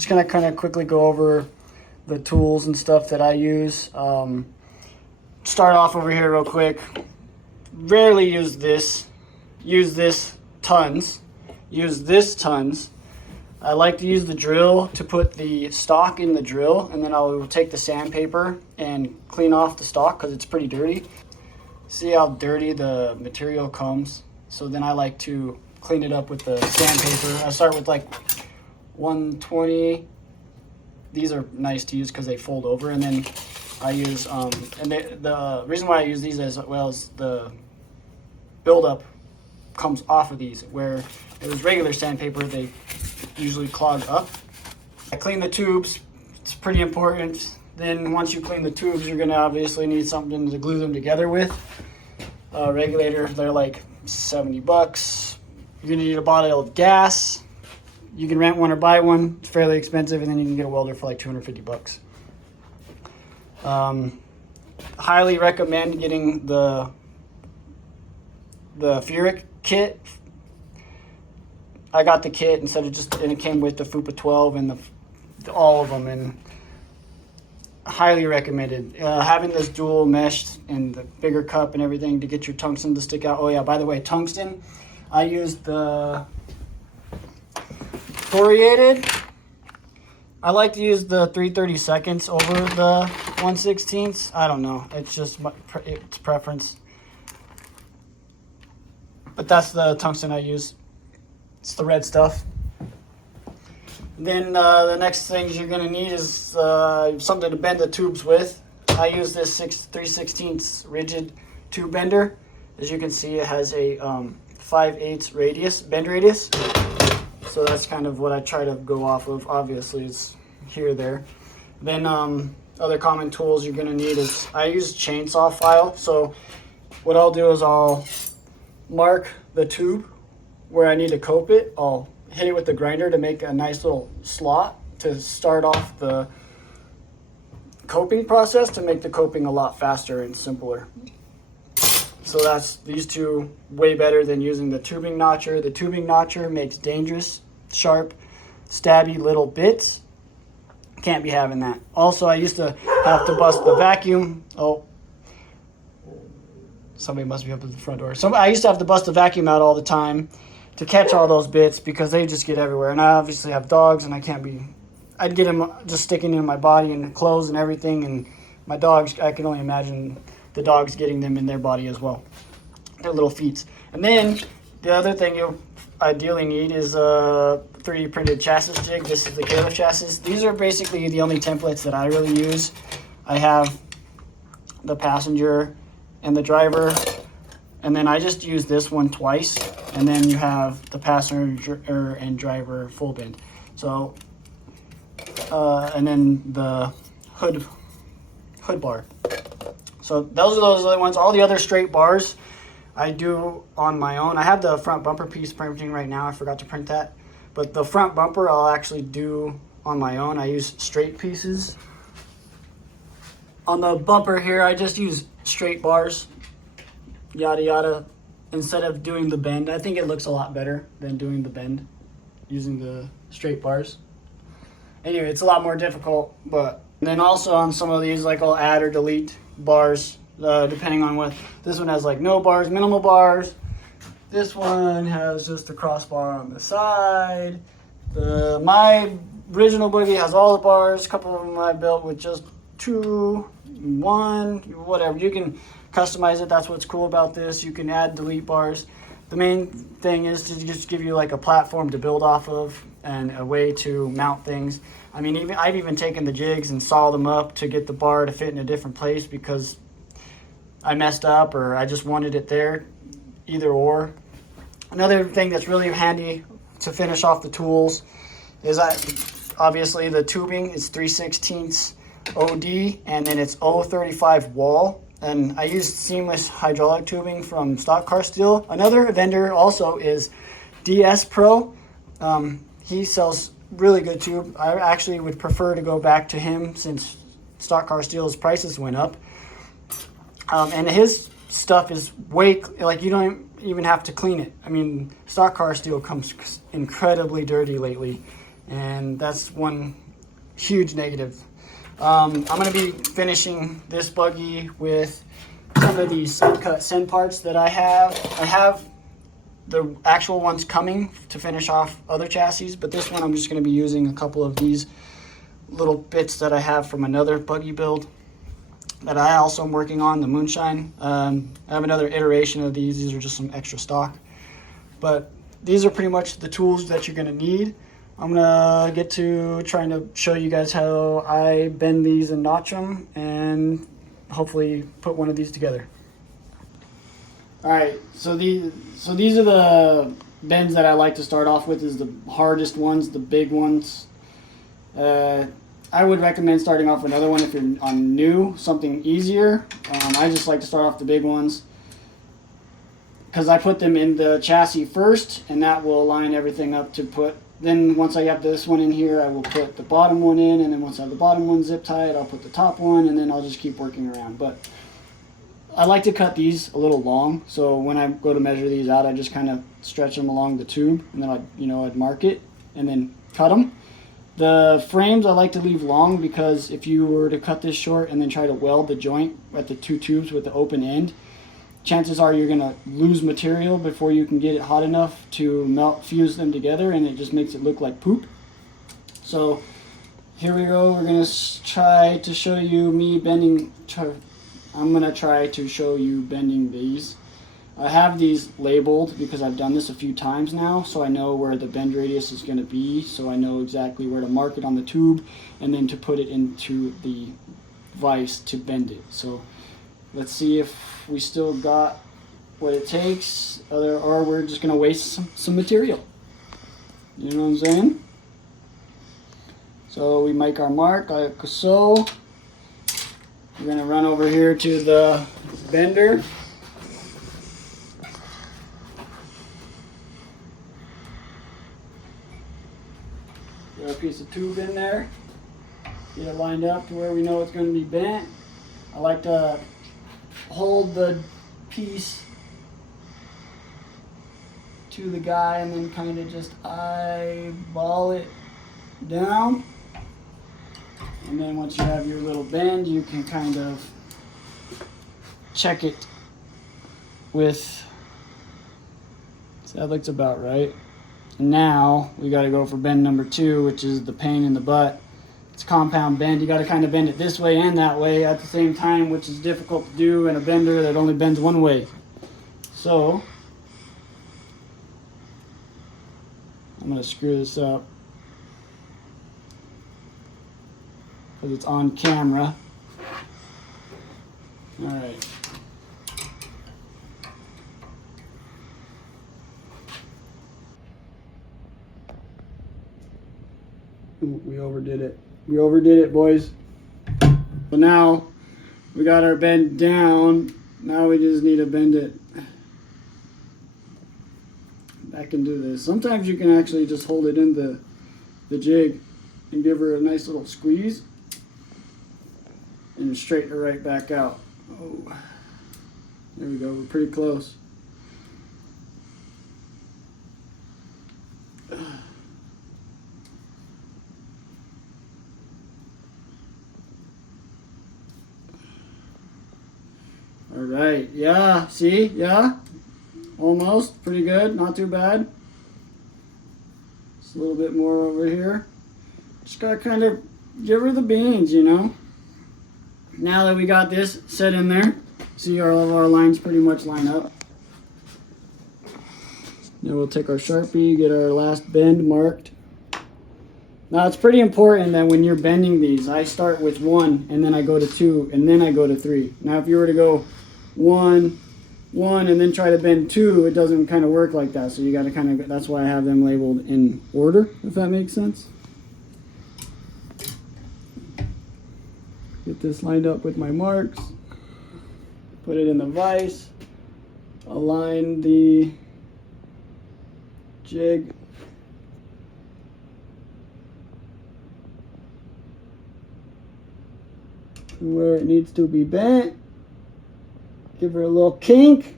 just gonna kind of quickly go over the tools and stuff that I use. Start off over here real quick. Rarely use this. Use this tons. Use this tons. I like to use the drill to put the stock in the drill, and then I'll take the sandpaper and clean off the stock because it's pretty dirty. See how dirty the material comes? So then I like to clean it up with the sandpaper. I start with like 120. These are nice to use because they fold over, and then I use the reason why I use these as well is the buildup comes off of these, where it was regular sandpaper, they usually clog up. I clean the tubes. It's pretty important. Then once you clean the tubes, you're gonna obviously need something to glue them together with. Regulator, they're like 70 bucks. You're gonna need a bottle of gas. You can rent one or buy one. It's fairly expensive, and then you can get a welder for like 250 bucks. Highly recommend getting the Furic kit. I got the kit instead of and it came with the Fupa 12 and all of them, and highly recommended. Having this dual meshed and the bigger cup and everything to get your tungsten to stick out. Oh yeah, by the way, tungsten, I used the thoriated. I like to use the 3/32 over the 1/16. I don't know, it's just it's preference. But that's the tungsten I use. It's the red stuff. Then the next things you're going to need is something to bend the tubes with. I use this 3/16 rigid tube bender. As you can see, it has a 5/8 bend radius. So that's kind of what I try to go off of. Obviously, it's here, there. Then other common tools you're going to need is, I use chainsaw file. So what I'll do is I'll mark the tube where I need to cope it. I'll hit it with the grinder to make a nice little slot to start off the coping process, to make the coping a lot faster and simpler. So that's these two way better than using the tubing notcher. The tubing notcher makes dangerous, sharp, stabby little bits. Can't be having that. Also, I used to have to bust the vacuum. Oh, somebody must be up at the front door. I used to have to bust the vacuum out all the time to catch all those bits because they just get everywhere. And I obviously have dogs, and I'd get them just sticking in my body and clothes and everything. And my dogs, I can only imagine the dogs getting them in their body as well, their little feet. And then the other thing you'll ideally need is a 3D printed chassis jig. This is the kalifchassis. These are basically the only templates that I really use. I have the passenger and the driver, and then I just use this one twice, and then you have the passenger and driver full bend. So and then the hood bar. So those are those other ones. All the other straight bars I do on my own. I have the front bumper piece printing right now. I forgot to print that. But the front bumper I'll actually do on my own. I use straight pieces. On the bumper here, I just use straight bars, yada yada, instead of doing the bend. I think it looks a lot better than doing the bend using the straight bars. Anyway, it's a lot more difficult, but then also on some of these, like, I'll add or delete bars depending on what. This one has like no bars, minimal bars. This one has just the crossbar on the side. My original buggy has all the bars. A couple of them I built with just 2, 1, whatever. You can customize it. That's what's cool about this. You can add, delete bars. The main thing is to just give you like a platform to build off of and a way to mount things. I mean, I've even taken the jigs and sawed them up to get the bar to fit in a different place because I messed up or I just wanted it there, either or. Another thing that's really handy to finish off the tools is obviously the tubing is 3/16 OD, and then it's 035 wall. And I use seamless hydraulic tubing from Stock Car Steel. Another vendor also is DS Pro. He sells really good tube. I actually would prefer to go back to him since Stock Car Steel's prices went up. And his stuff is like, you don't even have to clean it. I mean, Stock Car Steel comes incredibly dirty lately, and that's one huge negative. I'm going to be finishing this buggy with some of these cut send parts that I have. I have the actual ones coming to finish off other chassis, but this one I'm just going to be using a couple of these little bits that I have from another buggy build that I also am working on, the Moonshine. I have another iteration of these. These are just some extra stock, but these are pretty much the tools that you're going to need. I'm gonna get to trying to show you guys how I bend these and notch them, and hopefully put one of these together. All right, so these are the bends that I like to start off with. Is the hardest ones, the big ones. I would recommend starting off with another one if you're on new, something easier. I just like to start off the big ones because I put them in the chassis first, and that will line everything up to put. Then once I have this one in here, I will put the bottom one in, and then once I have the bottom one zip tied, I'll put the top one, and then I'll just keep working around. But I like to cut these a little long, so when I go to measure these out, I just kind of stretch them along the tube, and then I'd mark it and then cut them. The frames I like to leave long, because if you were to cut this short and then try to weld the joint at the two tubes with the open end, chances are you're going to lose material before you can get it hot enough to fuse them together, and it just makes it look like poop. So here we go. We're going to try to show you me bending. I'm going to try to show you bending these. I have these labeled because I've done this a few times now, so I know where the bend radius is going to be, so I know exactly where to mark it on the tube and then to put it into the vise to bend it. So let's see if we still got what it takes, or we're just going to waste some material. You know what I'm saying? So we make our mark like so. We're going to run over here to the bender. Put a piece of tube in there. Get it lined up to where we know it's going to be bent. I like to hold the piece to the guy and then kind of just eyeball it down. And then once you have your little bend, you can kind of check it with, so that looks about right. Now we got to go for bend number 2, which is the pain in the butt. It's a compound bend. You got to kind of bend it this way and that way at the same time, which is difficult to do in a bender that only bends one way. So I'm going to screw this up because it's on camera. All right. Ooh, we overdid it. We overdid it, boys. So now we got our bend down. Now we just need to bend it. I can do this. Sometimes you can actually just hold it in the jig and give her a nice little squeeze and straighten her right back out. Oh, there we go. We're pretty close. All right, yeah, see, yeah, almost, pretty good, not too bad. Just a little bit more over here. Just gotta kind of give her the beans, you know. Now that we got this set in there, see all of our lines pretty much line up. Then we'll take our Sharpie, get our last bend marked. Now it's pretty important that when you're bending these, I start with 1 and then I go to 2 and then I go to 3. Now if you were to go 1, and then try to bend 2, it doesn't kind of work like that. So you got to kind of, that's why I have them labeled in order, if that makes sense. Get this lined up with my marks, put it in the vise, align the jig. Where it needs to be bent. Give her a little kink.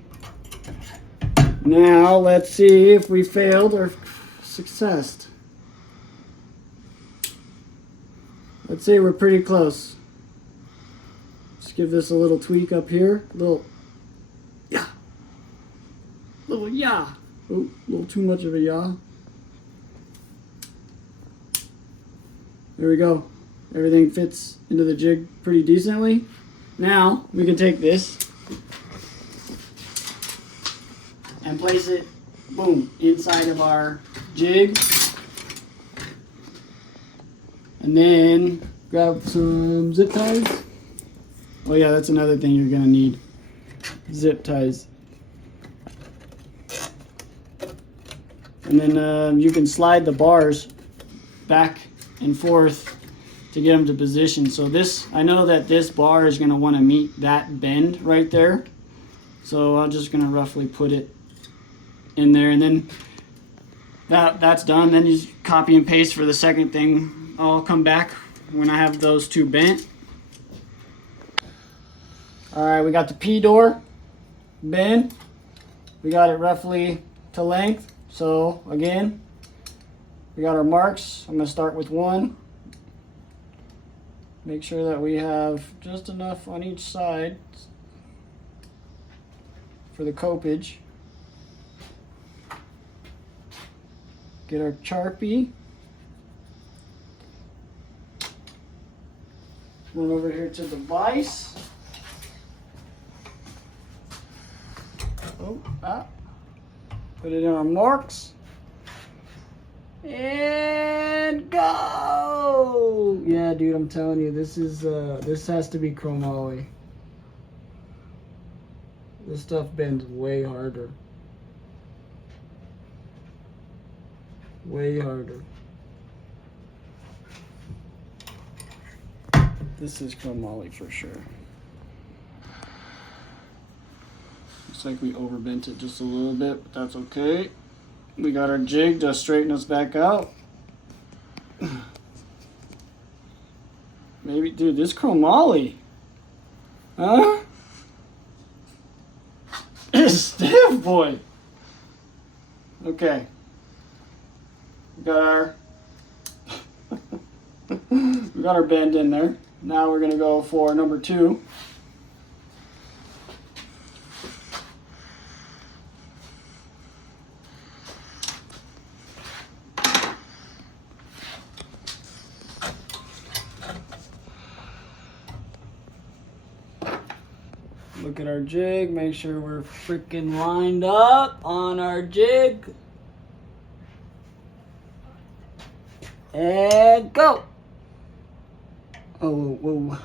Now let's see if we failed or successed. Let's say we're pretty close. Let's give this a little tweak up here. Little yeah. Little yeah. Oh, a little too much of a yeah. There we go. Everything fits into the jig pretty decently. Now we can take this and place it, boom, inside of our jig. And then grab some zip ties. Oh yeah, that's another thing you're gonna need. Zip ties. And then you can slide the bars back and forth to get them to position. So this, I know that this bar is gonna wanna meet that bend right there. So I'm just gonna roughly put it in there, and then that's done. Then you just copy and paste for the second thing. I'll come back when I have those two bent. All right, we got the P door bend. We got it roughly to length. So again, we got our marks. I'm gonna start with one. Make sure that we have just enough on each side for the copage. Get our Sharpie. Run over here to the vise. Put it in our marks. And go! Yeah, dude, I'm telling you, this has to be chromoly. This stuff bends way harder. Way harder. This is chromoly for sure. Looks like we overbent it just a little bit, but that's okay. We got our jig to straighten us back out. Maybe, dude, this chromoly. Huh? It's stiff, boy. Okay. We got our bend in there. Now we're gonna go for number 2. Look at our jig, make sure we're freaking lined up on our jig. And go! Oh, whoa.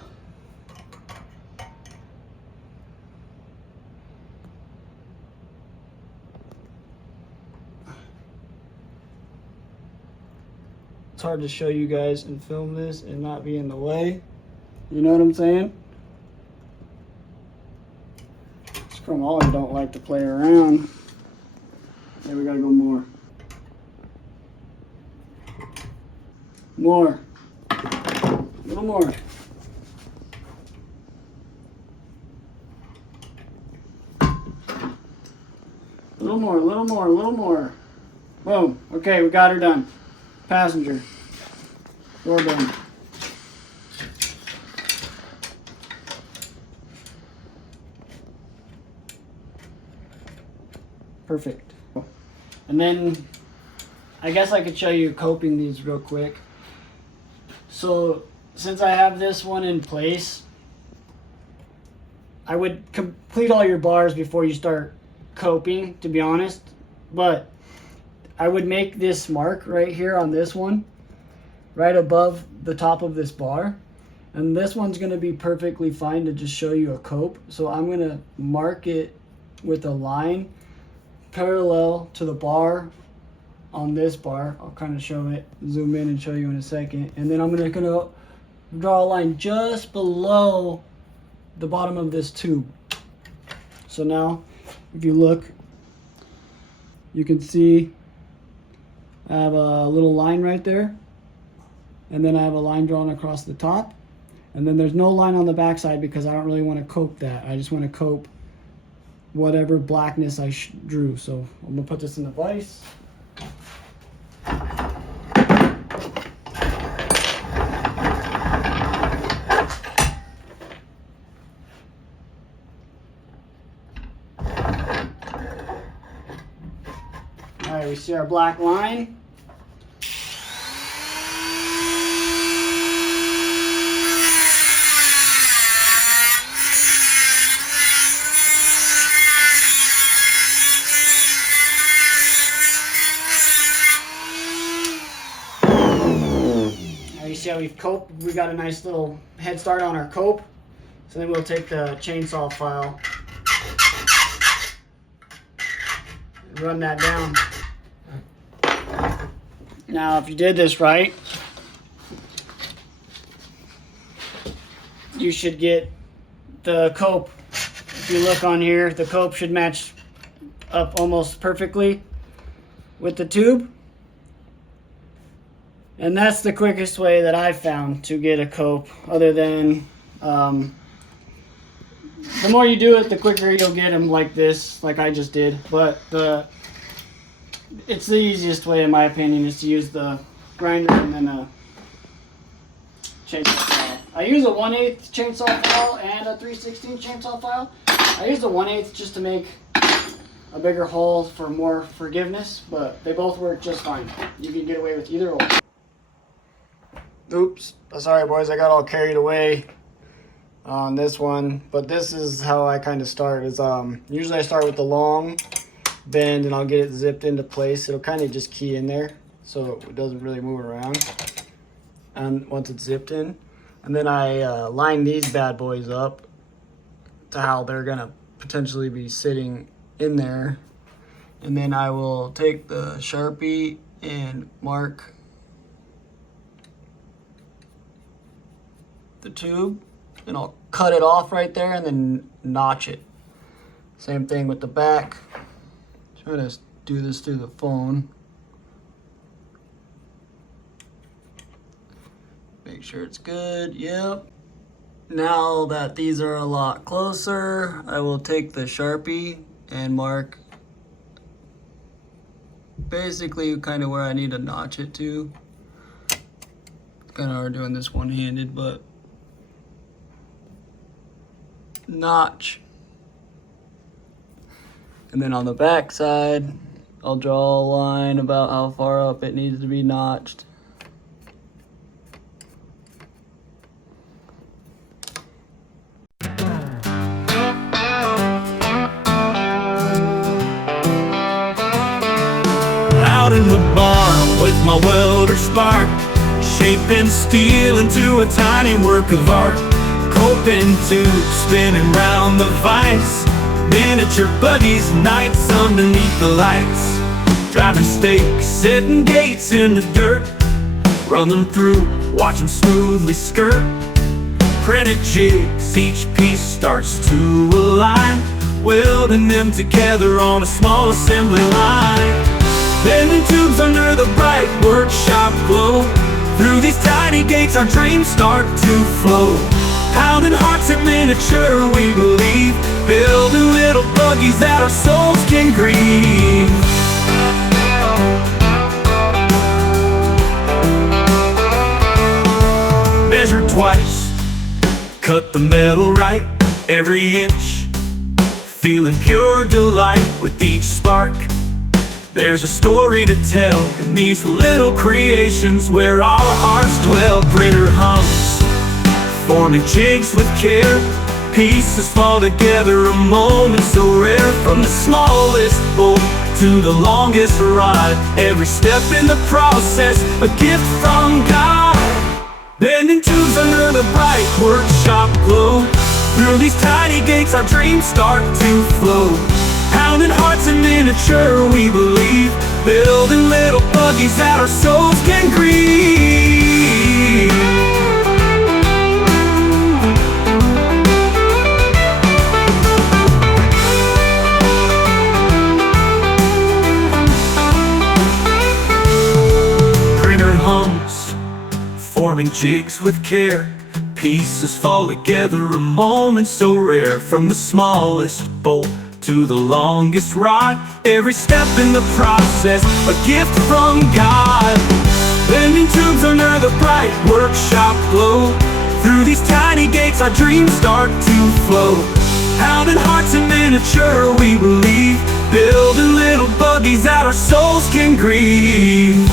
It's hard to show you guys and film this and not be in the way. You know what I'm saying? Chromoly don't like to play around. Yeah, we gotta go more. More. A little more. A little more, a little more, a little more. Boom. Okay, we got her done. Passenger. Door done. Perfect. And then I guess I could show you coping these real quick. So since I have this one in place, I would complete all your bars before you start coping, to be honest. But I would make this mark right here on this one, right above the top of this bar. And this one's gonna be perfectly fine to just show you a cope. So I'm gonna mark it with a line parallel to the bar on this bar. I'll kind of show it, zoom in and show you in a second. And then I'm gonna draw a line just below the bottom of this tube. So now, if you look, you can see I have a little line right there. And then I have a line drawn across the top. And then there's no line on the back side because I don't really want to cope that. I just want to cope whatever blackness I drew. So I'm gonna put this in the vise. Alright, we see our black line. You see how we've coped? We got a nice little head start on our cope. So then we'll take the chainsaw file, run that down. Now, if you did this right, you should get the cope. If you look on here, the cope should match up almost perfectly with the tube. And that's the quickest way that I've found to get a cope, other than the more you do it, the quicker you'll get them like this, like I just did. But it's the easiest way, in my opinion, is to use the grinder and then a chainsaw file. I use a 1/8 chainsaw file and a 3/16 chainsaw file. I use the 1/8 just to make a bigger hole for more forgiveness, but they both work just fine. You can get away with either or. Oops, sorry boys, I got all carried away on this one, but this is how I kind of start. Is usually I start with the long bend and I'll get it zipped into place. It'll kind of just key in there so it doesn't really move around, and once it's zipped in, and then I line these bad boys up to how they're gonna potentially be sitting in there, and then I will take the Sharpie and mark the tube, and I'll cut it off right there and then notch it. Same thing with the back. Try to do this through the phone. Make sure it's good. Yep. Now that these are a lot closer, I will take the Sharpie and mark basically kind of where I need to notch it to. It's kind of hard doing this one-handed, but notch. And then on the back side, I'll draw a line about how far up it needs to be notched. Out in the barn with my welder spark, shaping steel into a tiny work of art. Coping tubes spinning round the vise, miniature buggies, nights underneath the lights. Driving stakes, setting gates in the dirt, run them through, watch them smoothly skirt. Printed jigs, each piece starts to align, welding them together on a small assembly line. Bending tubes under the bright workshop glow, through these tiny gates our dreams start to flow. Pounding hearts in miniature, we believe, building little buggies that our souls can grieve. Measure twice, cut the metal right, every inch, feeling pure delight with each spark. There's a story to tell in these little creations where our hearts dwell. Printer hums, forming jigs with care, pieces fall together, a moment so rare. From the smallest bolt to the longest rod, every step in the process, a gift from God. Bending tubes under the bright workshop glow, through these tiny gates our dreams start to flow. Pounding hearts in miniature, we believe, building little buggies that our souls can grieve. Printer hums, forming jigs with care, pieces fall together, a moment so rare. From the smallest bolt to the longest rod, every step in the process, a gift from God. Bending tubes under the bright workshop glow, through these tiny gates our dreams start to flow. Pounding hearts in miniature, we believe, building little buggies that our souls can grieve.